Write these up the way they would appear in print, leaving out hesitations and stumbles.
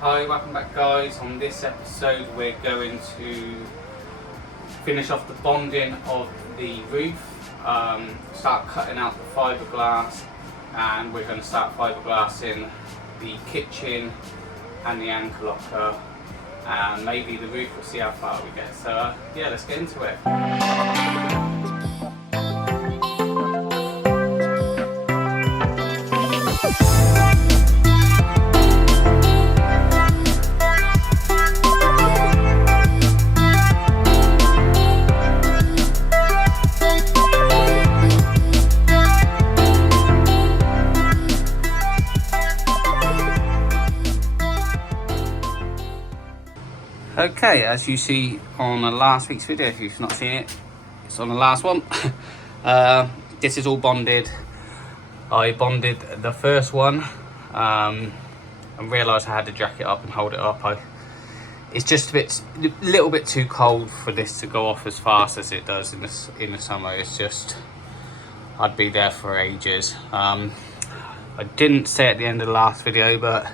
Hi, welcome back guys. On this episode we're going to finish off the bonding of the roof, start cutting out the fiberglass, and we're going to start fiberglassing the kitchen and the anchor locker and maybe the roof. We'll see how far we get. So yeah, let's get into it. Okay, as you see on the last week's video, if you've not seen it, it's on the last one. This is all bonded. I bonded the first one and realised I had to jack it up and hold it up. It's just a little bit too cold for this to go off as fast as it does in the summer. It's just, I'd be there for ages. I didn't say at the end of the last video, but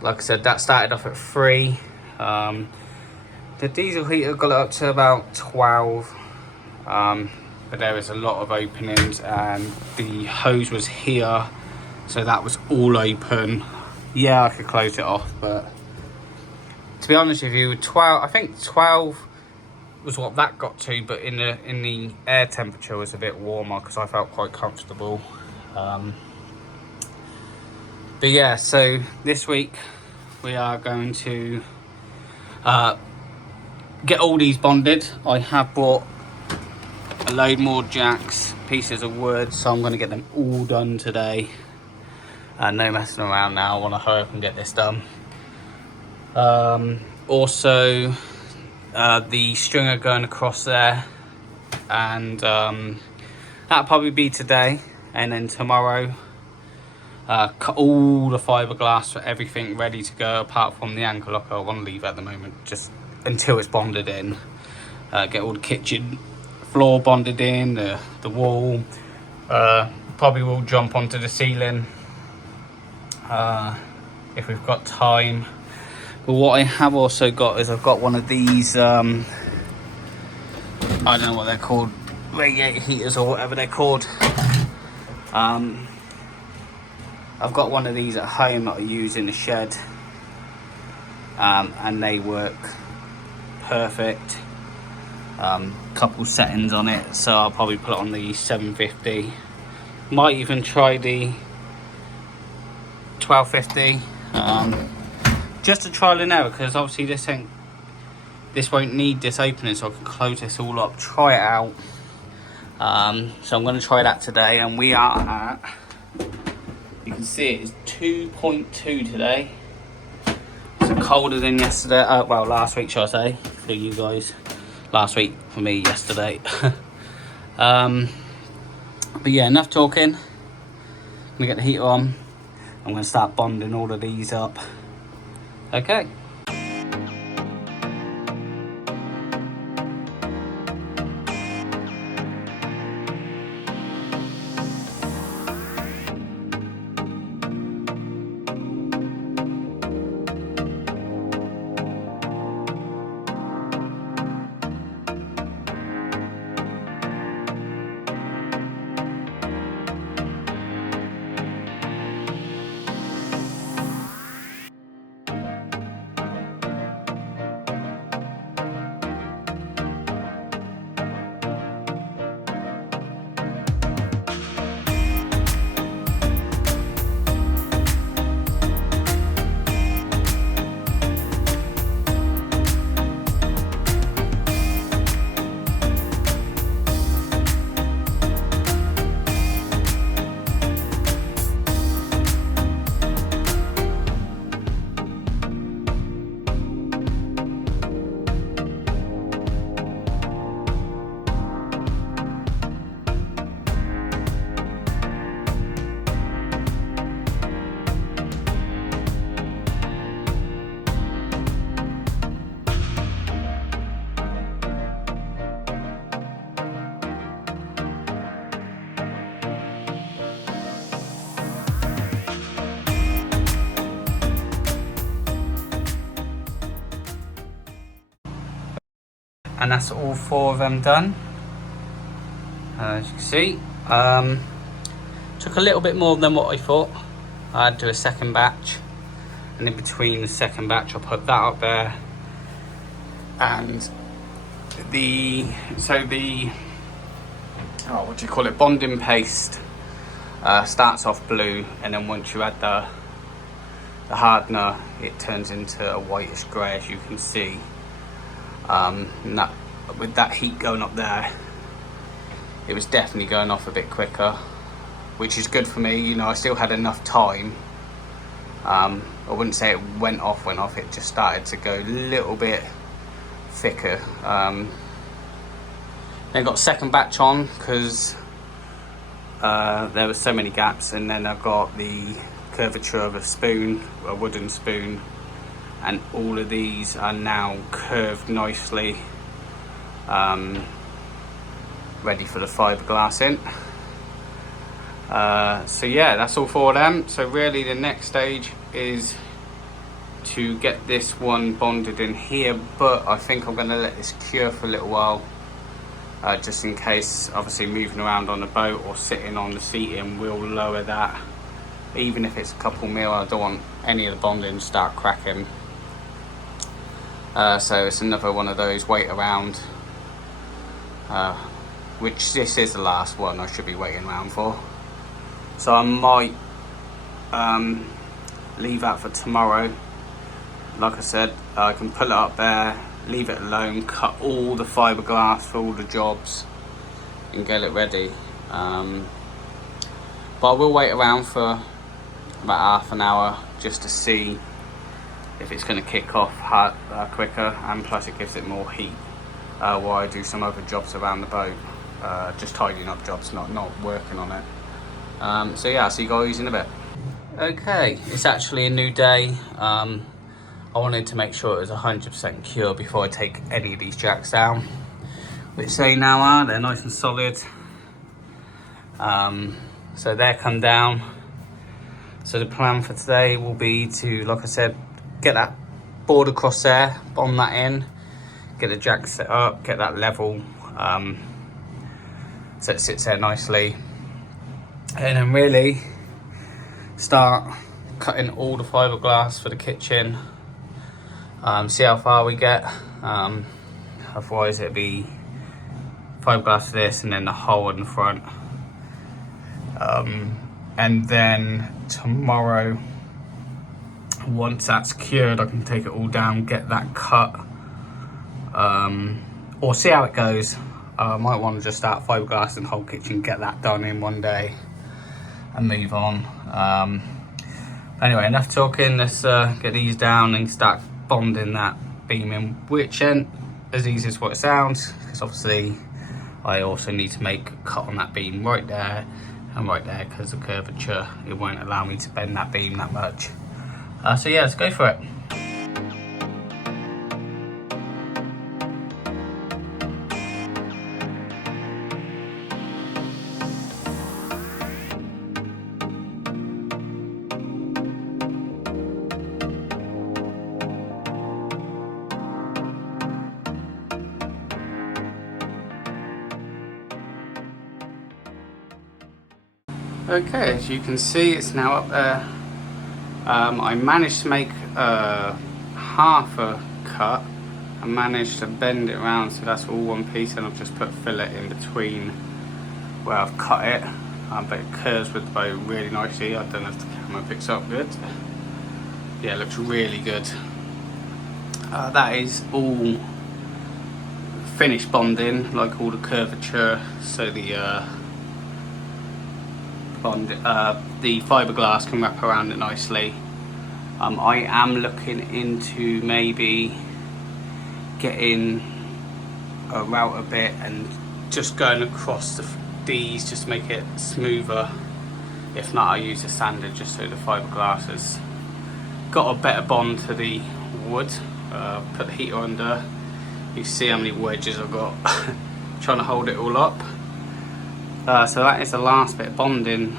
like I said, that started off at 3. The diesel heater got it up to about 12, but there was a lot of openings and the hose was here, so that was all open. Yeah, I could close it off, but to be honest with you, 12, I think 12 was what that got to, but in the air temperature was a bit warmer because I felt quite comfortable. But yeah, so this week we are going to get all these bonded. I have brought a load more jacks, pieces of wood, so I'm going to get them all done today. No messing around now. I want to hurry up and get this done. Also, the stringer going across there, and that'll probably be today, and then tomorrow cut all the fiberglass for everything ready to go apart from the anchor locker. I want to leave at the moment just until it's bonded in. Get all the kitchen floor bonded in, the wall. Probably will jump onto the ceiling if we've got time. But what I have also got is I've got one of these I don't know what they're called, radiator heaters or whatever they're called. I've got one of these at home that I use in the shed, and they work perfect. Couple settings on it, so I'll probably put it on the 750. Might even try the 1250, just to trial and error, because obviously this won't need this opening, so I can close this all up, try it out. So I'm going to try that today, and we are at, you can see it is 2.2 today. It's colder than yesterday. Well, last week, shall I say, for you guys. Last week for me, yesterday. But yeah, enough talking. I'm gonna get the heater on. I'm gonna start bonding all of these up. Okay. and that's all 4 of them done. As you can see, took a little bit more than what I thought. I had to do a second batch, and in between the second batch I put that up there, and the what do you call it, bonding paste starts off blue, and then once you add the hardener it turns into a whitish grey, as you can see. And that, with that heat going up there, it was definitely going off a bit quicker, which is good for me. You know, I still had enough time. I wouldn't say it went off, it just started to go a little bit thicker. Then got second batch on because there were so many gaps, and then I got the curvature of a spoon, a wooden spoon, and all of these are now curved nicely, ready for the fiberglassing. So yeah, that's all 4 of them. So really the next stage is to get this one bonded in here, but I think I'm going to let this cure for a little while, just in case. Obviously moving around on the boat or sitting on the seating will lower that, even if it's a couple mil. I don't want any of the bonding to start cracking. So it's another one of those wait around, which this is the last one I should be waiting around for. So I might leave that for tomorrow. Like I said, I can pull it up there, leave it alone, cut all the fiberglass for all the jobs and get it ready. But I will wait around for about half an hour just to see if it's going to kick off quicker, and plus it gives it more heat while I do some other jobs around the boat, just tidying up jobs, not working on it. So yeah, I'll see you guys in a bit. Okay, it's actually a new day. I wanted to make sure it was 100% cure before I take any of these jacks down, which they now are. They're nice and solid. So they're come down. So the plan for today will be to, like I said, get that board across there, bond that in, get the jack set up, get that level, so it sits there nicely, and then really start cutting all the fiberglass for the kitchen. See how far we get. Otherwise it'll be fiberglass for this and then the hole in the front. And then tomorrow, once that's cured, I can take it all down, get that cut, or see how it goes. I might want to just start fiberglassing the whole kitchen, get that done in one day and move on. Anyway, enough talking. Let's get these down and start bonding that beam in, which ain't as easy as what it sounds, because obviously I also need to make a cut on that beam right there and right there, because the curvature, it won't allow me to bend that beam that much. So yeah, let's go for it. Okay, as you can see, it's now up there. I managed to make half a cut. I managed to bend it around so that's all one piece, and I've just put fillet in between where I've cut it, but it curves with the boat really nicely. I don't know if the camera picks up good. Yeah, it looks really good. That is all finished bonding, like all the curvature, so the fiberglass can wrap around it nicely. I am looking into maybe getting a router bit and just going across these just to make it smoother. If not, I use a sander just so the fiberglass has got a better bond to the wood. Put the heater under. You see how many wedges I've got trying to hold it all up. So that is the last bit of bonding,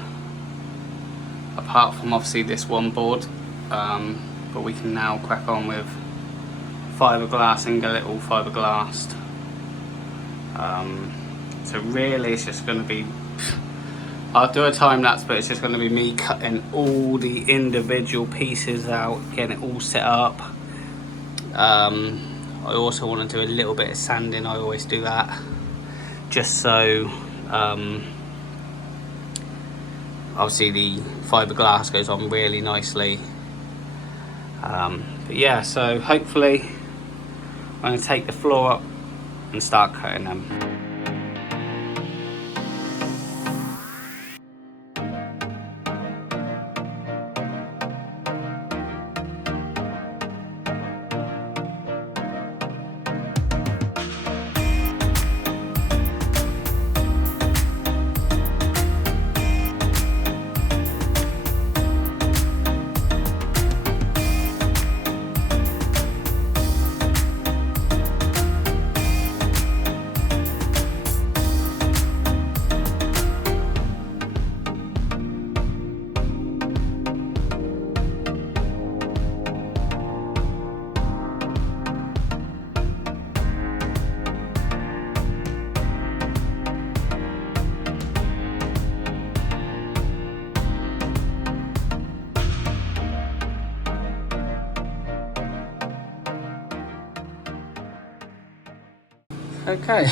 apart from obviously this one board, but we can now crack on with fiberglass and get it all fiberglassed So really it's just going to be, I'll do a time lapse, but it's just going to be me cutting all the individual pieces out, getting it all set up. I also want to do a little bit of sanding. I always do that, just so obviously the fiberglass goes on really nicely. But yeah, so hopefully I'm going to take the floor up and start cutting them. Okay,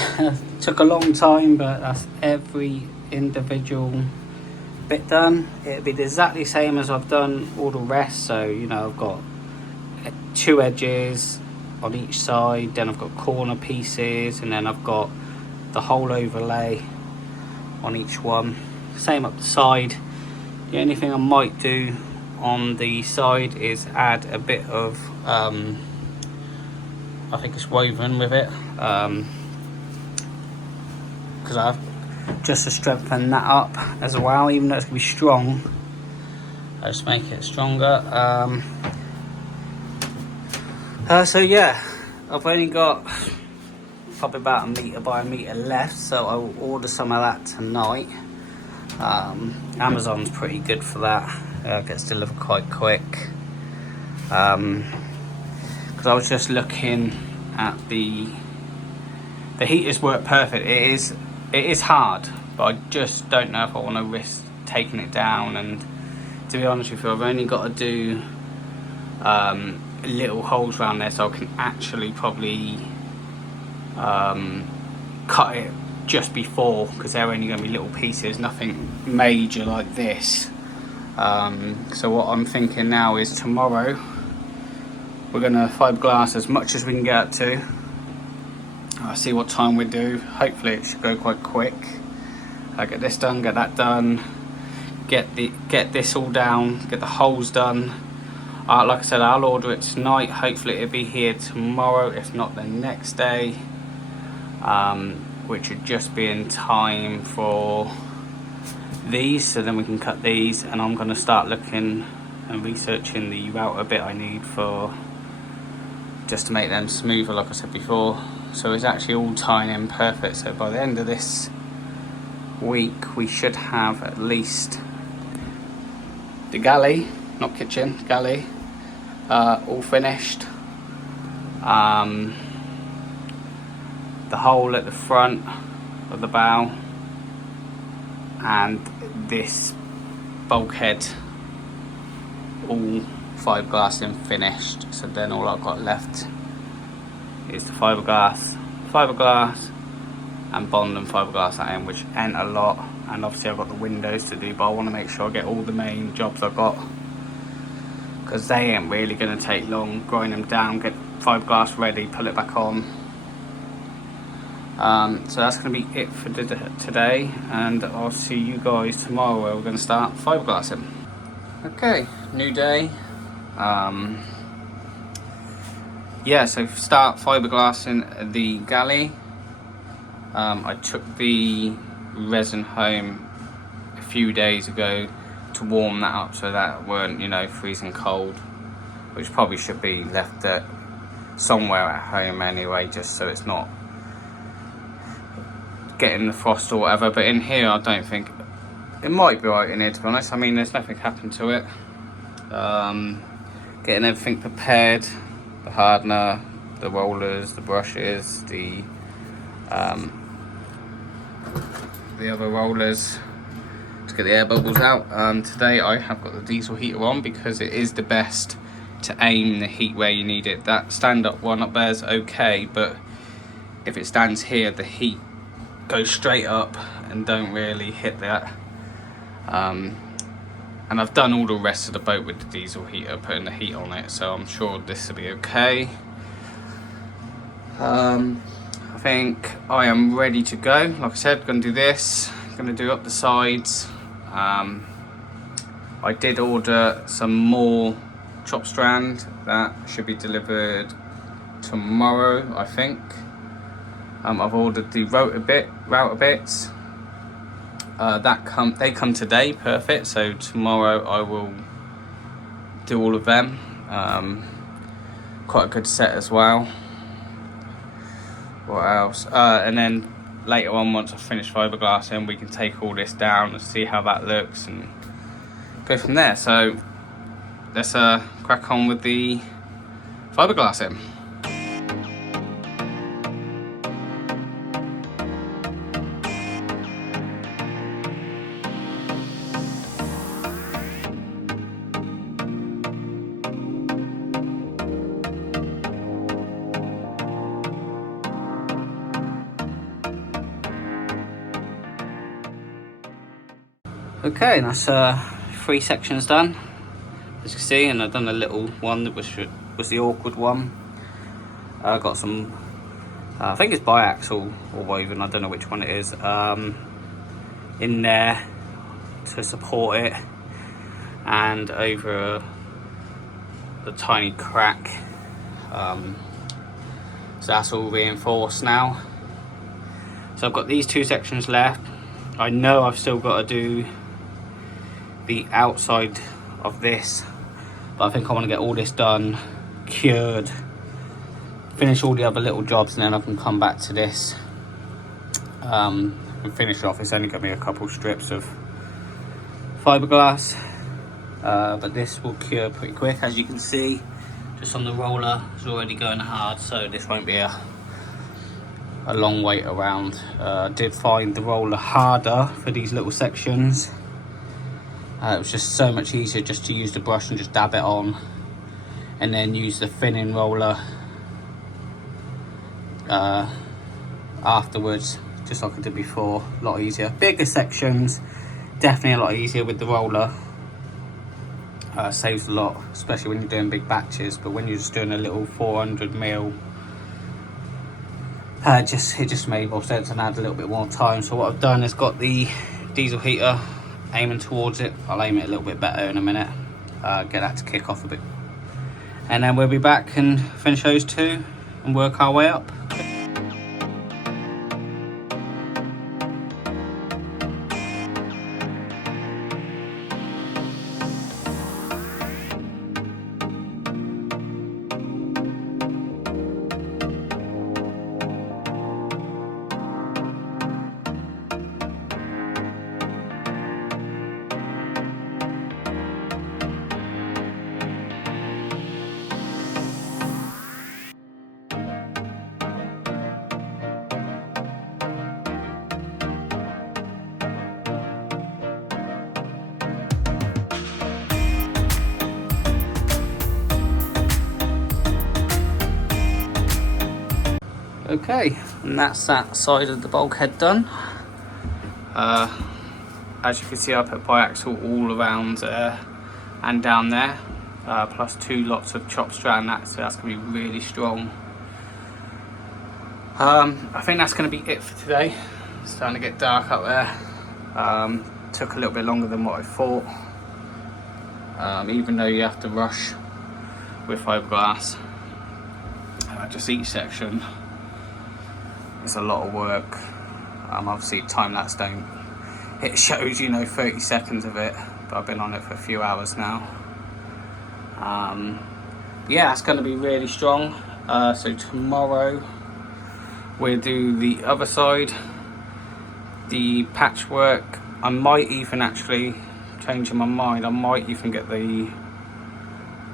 took a long time, but that's every individual bit done. It'll be exactly the same as I've done all the rest. So, you know, I've got 2 edges on each side, then I've got corner pieces, and then I've got the whole overlay on each one. Same up the side. The only thing I might do on the side is add a bit of, I think it's woven with it. Because I've just to strengthen that up as well, even though it's gonna be strong, I just make it stronger. So yeah, I've only got probably about 1 meter by 1 meter left, so I will order some of that tonight. Amazon's pretty good for that. It gets delivered quite quick. Because I was just looking at the heaters work perfect. It is hard, but I just don't know if I want to risk taking it down. And to be honest with you, I've only got to do little holes around there, so I can actually probably cut it just before, because they're only going to be little pieces, nothing major like this. So what I'm thinking now is tomorrow we're going to fiberglass as much as we can get to. I'll see what time we do. Hopefully it should go quite quick. I'll get this done, get that done, get this all down, get the holes done. Like I said, I'll order it tonight. Hopefully it'll be here tomorrow, if not the next day, which would just be in time for these, so then we can cut these. And I'm going to start looking and researching the router bit I need for, just to make them smoother, like I said before. So it's actually all tying in perfect. So by the end of this week we should have at least the galley, not kitchen, galley, all finished. The hole at the front of the bow, and this bulkhead all fiberglassing finished. So then all I've got left is the fiberglass and bond and fiberglass that in, which ain't a lot. And obviously I've got the windows to do, but I want to make sure I get all the main jobs I've got, because they ain't really going to take long. Grind them down, get fiberglass ready, pull it back on. So that's going to be it for today, and I'll see you guys tomorrow where we're going to start fiberglassing. Okay, new day. Yeah, so start fiberglassing the galley. I took the resin home a few days ago to warm that up so that weren't, you know, freezing cold, which probably should be left somewhere at home anyway, just so it's not getting the frost or whatever. But in here I don't think it might be right in here, to be honest. I mean, there's nothing happened to it. Getting everything prepared, the hardener, the rollers, the brushes, the the other rollers to get the air bubbles out. Today I have got the diesel heater on because it is the best to aim the heat where you need it. That stand-up one up there is okay, but if it stands here, the heat goes straight up and don't really hit that. And I've done all the rest of the boat with the diesel heater, putting the heat on it, so I'm sure this will be okay. I think I am ready to go. Like I said, I'm going to do this, I'm going to do up the sides. I did order some more chop strand that should be delivered tomorrow, I think. I've ordered the router bits. They come today, perfect. So tomorrow I will do all of them. Quite a good set as well. What else? And then later on, once I finish fiberglassing, we can take all this down and see how that looks and go from there. So let's crack on with the fiberglassing. Okay, that's 3 sections done, as you can see, and I've done a little one that was the awkward one. I got some, I think it's biaxial or woven, I don't know which one it is, in there to support it, and over the tiny crack. So that's all reinforced now. So I've got these 2 sections left. I know I've still got to do the outside of this, but I think I want to get all this done, cured, finish all the other little jobs, and then I can come back to this and finish off. It's only going to be a couple strips of fiberglass, but this will cure pretty quick. As you can see, just on the roller, it's already going hard, so this won't be a long wait around. I did find the roller harder for these little sections. It was just so much easier just to use the brush and just dab it on, and then use the thinning roller afterwards, just like I did before. A lot easier. Bigger sections, definitely a lot easier with the roller. Saves a lot, especially when you're doing big batches, but when you're just doing a little 400mm, it just made more sense and add a little bit more time. So what I've done is got the diesel heater aiming towards it. I'll aim it a little bit better in a minute, get that to kick off a bit, and then we'll be back and finish those 2 and work our way up. Okay, and that's that side of the bulkhead done. As you can see, I put biaxial all around and down there, plus 2 lots of chop strand, so that's going to be really strong. I think that's going to be it for today. It's starting to get dark up there. Took a little bit longer than what I thought, even though you have to rush with fiberglass. Just each section, it's a lot of work. Obviously time-lapse it shows, 30 seconds of it, but I've been on it for a few hours now. Yeah, it's going to be really strong. So tomorrow we'll do the other side, the patchwork. I might even actually, changing my mind, I might even get the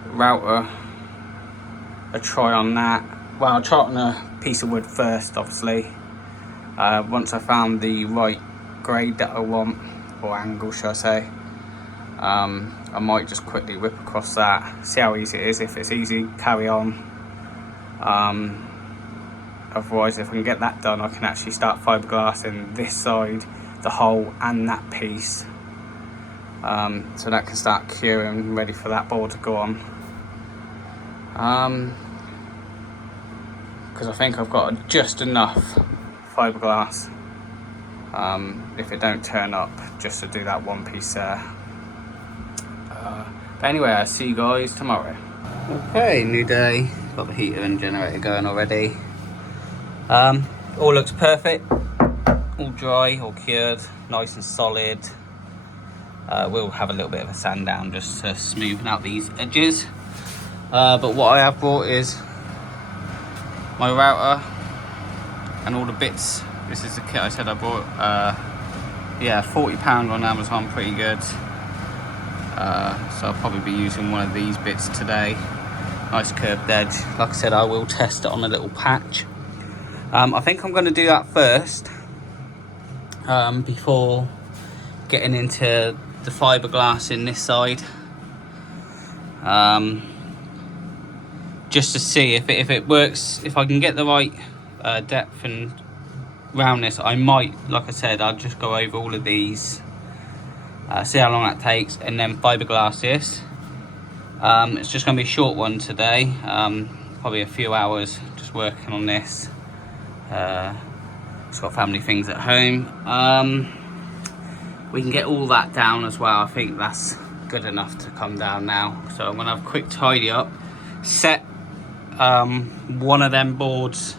router a try on that. Well, I'll try it on a piece of wood first, obviously, Once I found the right grade that I want, or angle should I say, I might just quickly whip across that, see how easy it is. If it's easy, carry on. Otherwise, if I can get that done, I can actually start fiberglassing this side, the hole and that piece, so that can start curing, ready for that board to go on. Because I think I've got just enough fiberglass, if it don't turn up, just to do that one piece there. But anyway, I'll see you guys tomorrow. Okay, new day, got the heater and generator going already. All looks perfect, all dry, all cured, nice and solid. We'll have a little bit of a sand down just to smoothen out these edges. But what I have brought is my router and all the bits. This is the kit I said I bought. Yeah, £40 on Amazon, pretty good. So I'll probably be using one of these bits today. Nice curved edge. Like I said, I will test it on a little patch. I think I'm going to do that first, before getting into the fiberglass in this side, just to see if it works, if I can get the right depth and roundness. I might, like I said, I'll just go over all of these, see how long that takes, and then fiberglass this. It's just going to be a short one today, probably a few hours just working on this. Just got family things at home. We can get all that down as well. I think that's good enough to come down now. So I'm gonna have a quick tidy up, set one of them boards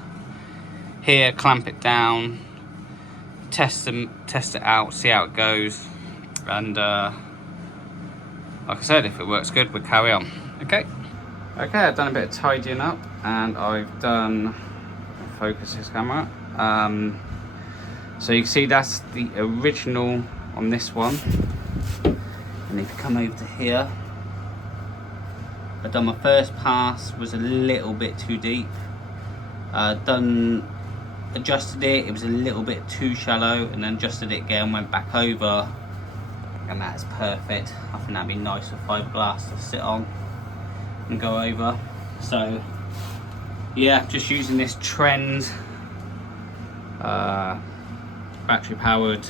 here, clamp it down, test it out, see how it goes, and like I said, if it works good, we'll carry on. Okay, I've done a bit of tidying up, and I've done, focus this camera, so you can see that's the original on this one. And if you come over to here, I've done my first pass, was a little bit too deep, adjusted it, it was a little bit too shallow, and then adjusted it again, went back over, and that's perfect. I think that'd be nice with fiberglass to sit on and go over. So yeah, just using this Trend battery powered,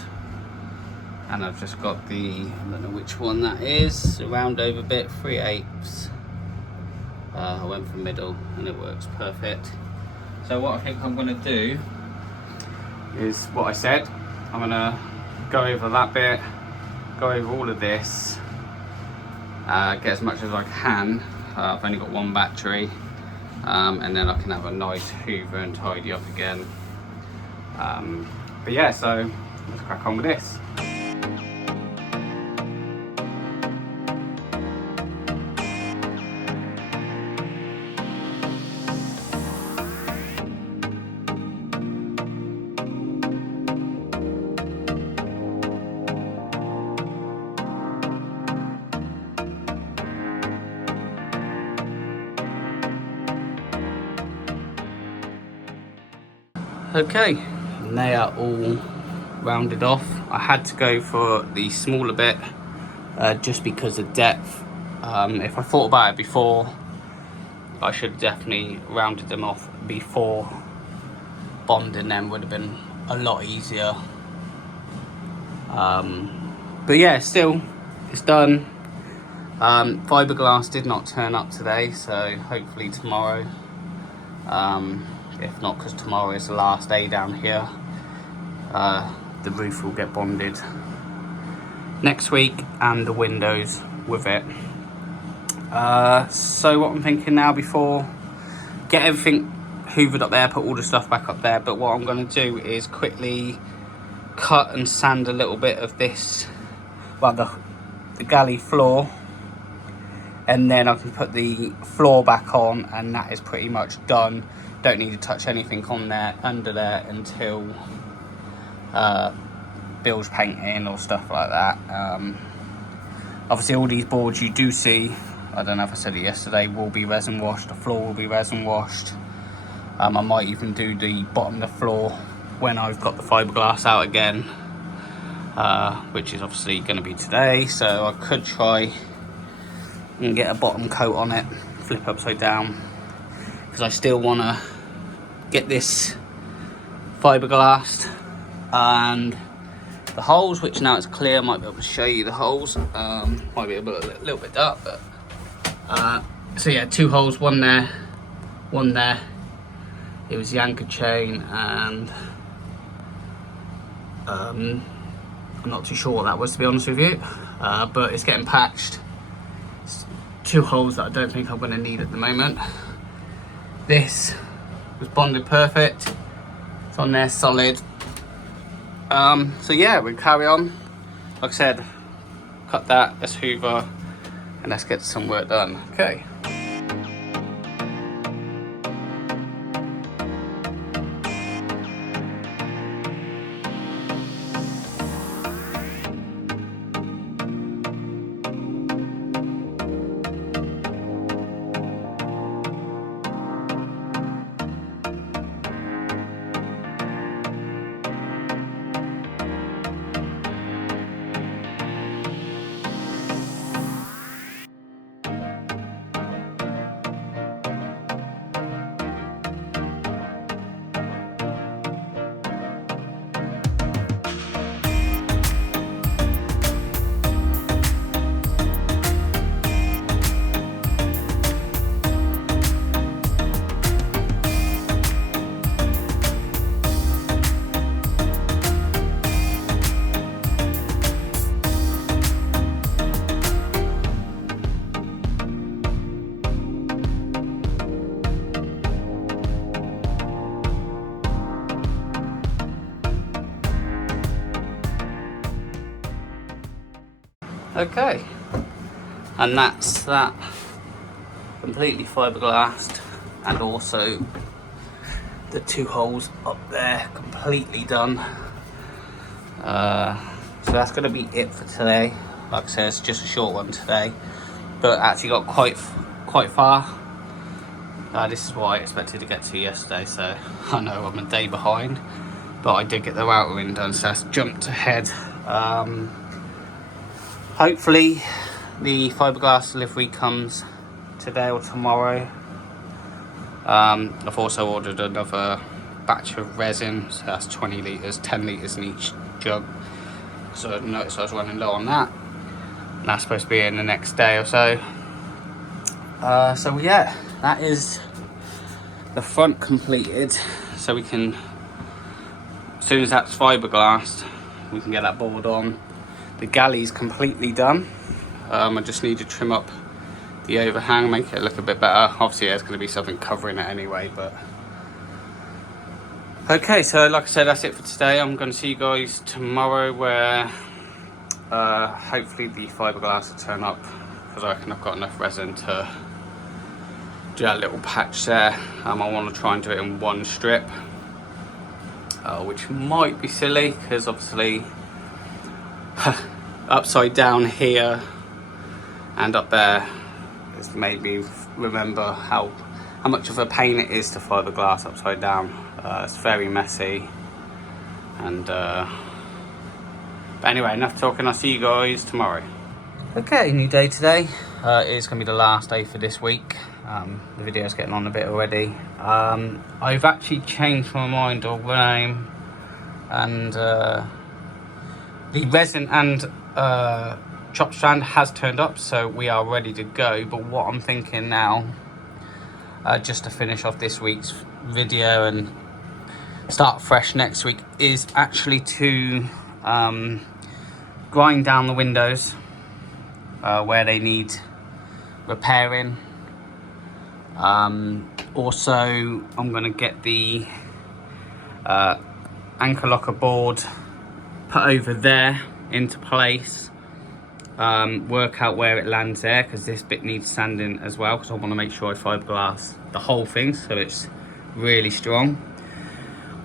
and I've just got the, I don't know which one that is, a round over bit, 3/8. I went for middle and it works perfect. So what I think I'm going to do is what I said, I'm going to go over that bit, go over all of this, get as much as I can. I've only got one battery, and then I can have a nice hoover and tidy up again. But yeah, so let's crack on with this. Okay, and they are all rounded off. I had to go for the smaller bit, just because of depth. If I thought about it before, I should have definitely rounded them off before. Bonding them would have been a lot easier. But yeah, still, it's done. Fiberglass did not turn up today, so hopefully tomorrow. If not, because tomorrow is the last day down here, the roof will get bonded next week, and the windows with it. So what I'm thinking now, before get everything hoovered up there, put all the stuff back up there, but what I'm going to do is quickly cut and sand a little bit of this, well, the galley floor, and then I can put the floor back on, and that is pretty much done. Don't need to touch anything on there, under there, until bilge painting or stuff like that. Obviously all these boards you do see, I don't know if I said it yesterday, will be resin washed. The floor will be resin washed. I might even do the bottom of the floor when I've got the fiberglass out again, which is obviously going to be today. So I could try and get a bottom coat on it, flip upside down, because I still want to get this fiberglass and the holes, which now it's clear. I might be able to show you the holes. Might be a little bit dark, but so yeah, 2 holes, one there, one there. It was the anchor chain, and I'm not too sure what that was, to be honest with you, but it's getting patched. It's 2 holes that I don't think I'm going to need at the moment. This was bonded perfect. It's on there solid. So yeah, we carry on. Like I said, cut that, let's hoover, and let's get some work done. Okay. Okay, and that's that completely fiberglassed, and also the 2 holes up there completely done. So that's going to be it for today. Like I said, it's just a short one today, but actually got quite far. This is what I expected to get to yesterday, so I know I'm a day behind, but I did get the outer ring done, so that's jumped ahead. Hopefully the fiberglass delivery comes today or tomorrow. I've also ordered another batch of resin, so that's 20 litres, 10 litres in each jug. So I noticed I was running low on that. And that's supposed to be in the next day or so. So yeah, that is the front completed. So we can, as soon as that's fiberglassed, we can get that board on. The galley's completely done. I just need to trim up the overhang, make it look a bit better. Obviously there's going to be something covering it anyway, but okay, so like I said, that's it for today. I'm going to see you guys tomorrow, where hopefully the fiberglass will turn up, because I reckon I've got enough resin to do that little patch there. I want to try and do it in one strip, which might be silly, because obviously upside down here and up there has made me remember how much of a pain it is to fiberglass upside down. It's very messy, and but anyway, enough talking. I'll see you guys tomorrow. Okay, new day today. It's gonna be the last day for this week. The video's getting on a bit already. I've actually changed my mind on name, and the resin and chop strand has turned up, so we are ready to go. But what I'm thinking now, just to finish off this week's video and start fresh next week, is actually to grind down the windows where they need repairing. Also, I'm going to get the anchor locker board put over there into place, work out where it lands there, because this bit needs sanding as well, because I want to make sure I fiberglass the whole thing so it's really strong.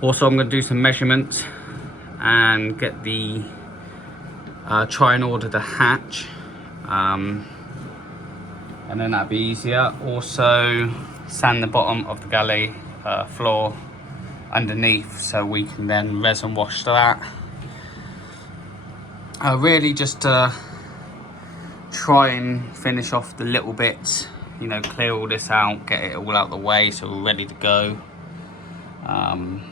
Also, I'm going to do some measurements and get the try and order the hatch, and then that'd be easier. Also, sand the bottom of the galley floor underneath, so we can then resin wash that. Really just try and finish off the little bits, you know, clear all this out, get it all out the way so we're ready to go. And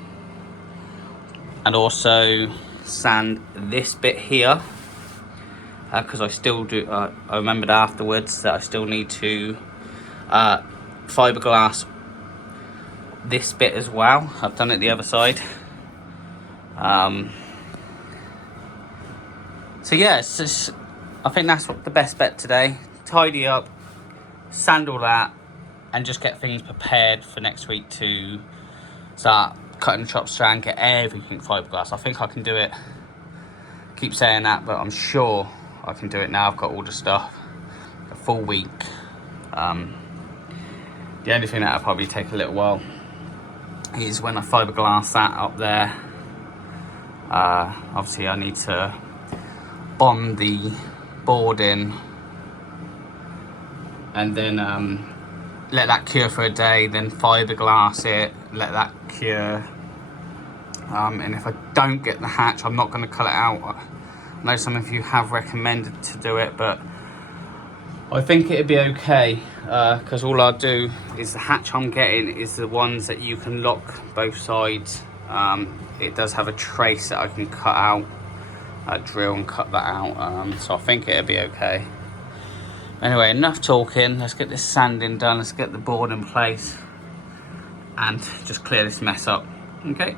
also sand this bit here, because I still do, I remembered afterwards that I still need to fiberglass this bit as well. I've done it the other side. So yeah, it's just, I think that's what the best bet today. Tidy up, sand all that, and just get things prepared for next week to start cutting the chop strand, get everything fiberglass. I think I can do it. Keep saying that, but I'm sure I can do it now. I've got all the stuff. A full week. The only thing that'll probably take a little while is when I fiberglass that up there. Obviously I need to bond the board in and then let that cure for a day, then fiberglass it, let that cure. And if I don't get the hatch, I'm not going to cut it out. I know some of you have recommended to do it, but I think it'd be okay, because all I'll do is the hatch I'm getting is the ones that you can lock both sides. It does have a trace that I can cut out, drill and cut that out, so I think it'll be okay. Anyway, enough talking, let's get this sanding done, let's get the board in place and just clear this mess up, okay?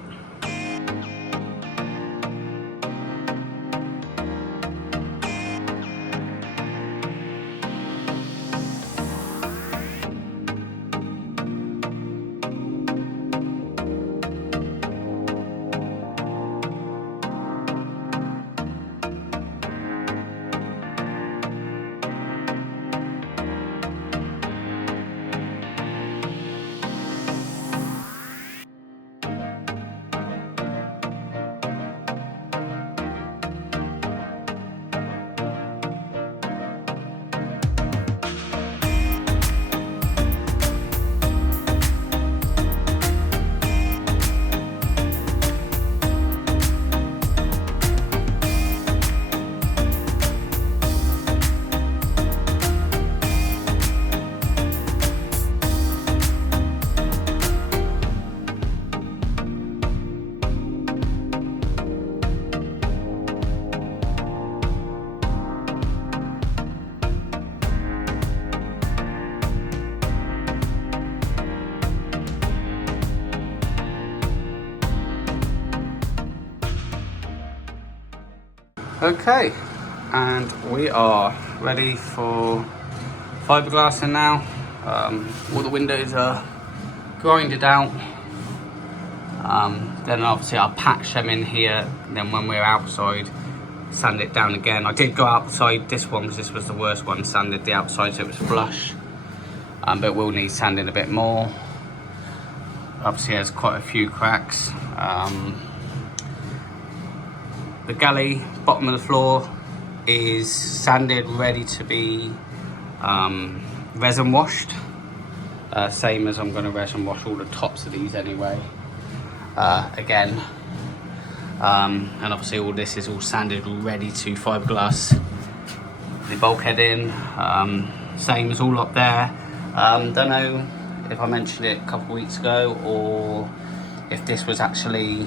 Okay, and we are ready for fiberglassing now. All the windows are grinded out. Then obviously I'll patch them in here, and then when we're outside, sand it down again. I did go outside this one because this was the worst one, sanded the outside so it was flush. But we'll need sanding a bit more. Obviously there's quite a few cracks. The galley, bottom of the floor, is sanded, ready to be resin washed. Same as I'm going to resin wash all the tops of these anyway. Again. And obviously all this is all sanded, ready to fiberglass the bulkhead in. Same as all up there. Don't know if I mentioned it a couple of weeks ago or if this was actually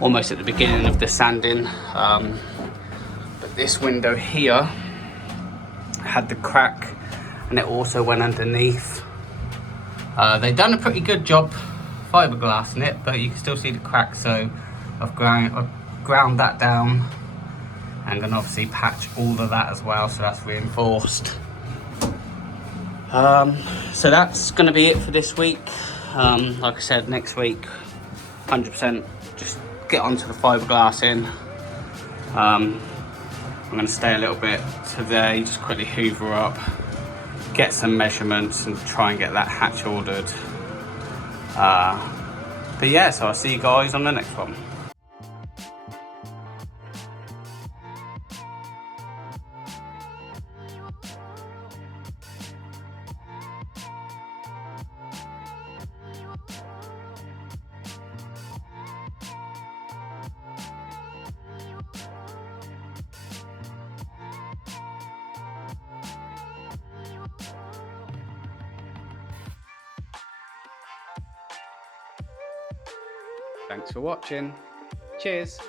almost at the beginning of the sanding, but this window here had the crack and it also went underneath. They've done a pretty good job fiberglassing it, but you can still see the crack, so I've ground that down and then obviously patch all of that as well, so that's reinforced. So that's going to be it for this week. Like I said, next week 100% just get onto the fiberglassing. I'm going to stay a little bit today, just quickly hoover up, get some measurements and try and get that hatch ordered. But yeah, so I'll see you guys on the next one. Thanks for watching. Cheers.